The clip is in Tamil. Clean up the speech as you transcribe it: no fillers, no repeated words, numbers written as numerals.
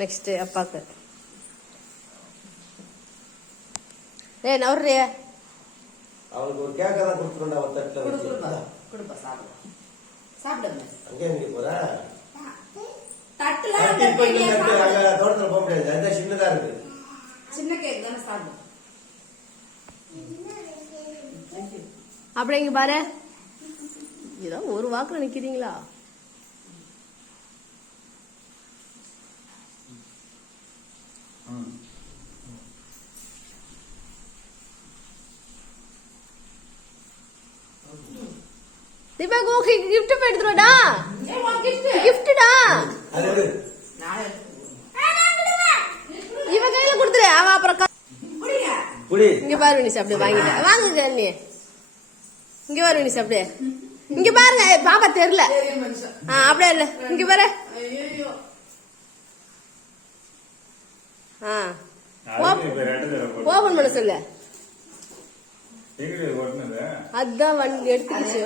நெக்ஸ்ட் அப்பாக்கு நவர்றிய அவளுக்கு ஒரு கேக்க தான் கொடுத்துருண்டா ஒரு தட்டுல வச்சு கொடுப்பா சாப்பிடு சாப்பிடுங்க அங்கே நீ போற தட்டுல தோட்டத்துல போக முடியாது அந்த சின்னதா இருக்கு சின்ன கேக் தானே சாப்பிடு அப்படிங்க பாரு ஏதோ ஒரு வாக்குல நிக்கிறீங்களா தீபக் ஓகே gift எடுத்துறடா giftடா இவ கையில கொடுத்துரு அவ அப்புறம் இங்க பாரு நீ அப்படியே வாங்கிட்ட வாங்க நீ இங்க பாரு நீ அப்படியே இங்க பாருங்க பாப்பா தெரியல அப்படியே இல்ல இங்க பாரு ஓபன் பண்ண சொல்லு அதான் வண்டி எடுத்துக்கிச்சு